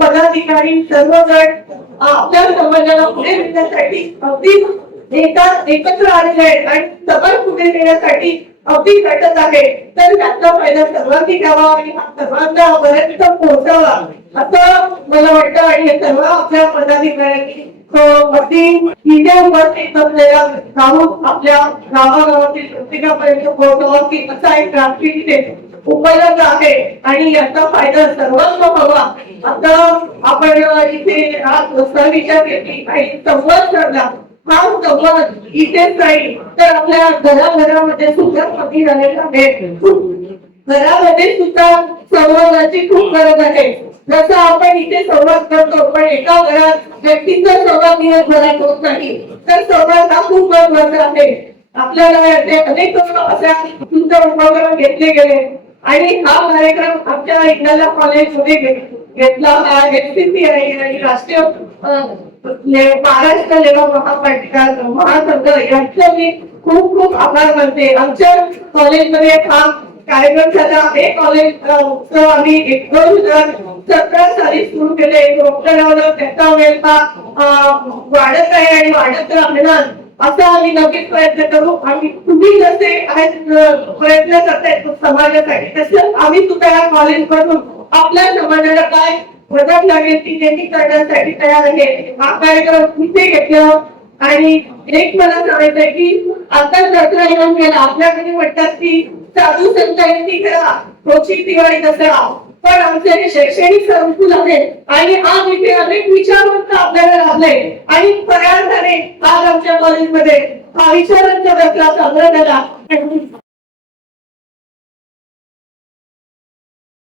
पदाधिकारी सर्व गट आपल्या समाजाला पुढे नेण्यासाठी अगदी एका एकत्र आलेले आहेत आणि समाज पुढे नेण्यासाठी अगदी घटत आहे. तर त्याचा फायदा सर्वांनी घ्यावा आणि सर्वांना पर्यंत पोहोचावा असं मला वाटतं. आणि हे सर्व आपल्या पदाधिकाऱ्यांनी अगदी किल्ल्या उपस्थित असलेल्या राहून आपल्या गावागावातील प्रत्येकापर्यंत पोहोचावा की असा एक क्रांती उपलब्ध आहे. आणि याचा फायदा सर्वांना व्हावा. आता आपण इथे विचार केली आणि संवाद साधला. हा संवाद. इथेच नाही तर आपल्या घराघरामध्ये सुद्धा कमी झालेला आहे घरामध्ये सुद्धा संवादाची खूप गरज आहे. जसं आपण इथे संवाद करतो पण एका घरात व्यक्तीचा संवाद दिवसभरात होत नाही. तर संवाद हा खूप महत्त्वाचा आहे. आपल्याला अनेक अशा तुमचा उपक्रम घेतले गेले. आणि हा कार्यक्रम आमच्या इथल्या कॉलेजमध्ये घे- घेतला होता एसपीसी राष्ट्रीय ले- महाराष्ट्र लेवल महापालिका महासंघ यांचं मी खूप खूप आभार मानते. आमच्या कॉलेजमध्ये हा कार्यक्रम झाला. हे कॉलेज उत्सव आम्ही एक दोन हजार सतरा साली सुरू केले. त्याचा वेळ वाढत आहे आणि वाढत राहणार असा आम्ही नक्कीच प्रयत्न करू. आम्ही तुम्ही जसे आज प्रयत्न करताय समाजासाठी तसं आम्ही सुद्धा या कॉलेजमधून आपल्या समाजाला काय मदत लागेल ती त्यांनी करण्यासाठी तयार आहे. हा कार्यक्रम इथे घेतला? आणि एक मला सांगायचंय की आता दसरा येऊन गेला. आपल्याकडे म्हणतात की साधू संतांनी करा रोजची दिवाळी दसरा. पण आमचे हे शैक्षणिक संकुल आहे आणि आज इथे अनेक विचारवंत आपल्याला लाभले. आणि पर्यार्थाने आज आमच्या कॉलेजमध्ये हा विचारांचा दसरा साजरा झाला.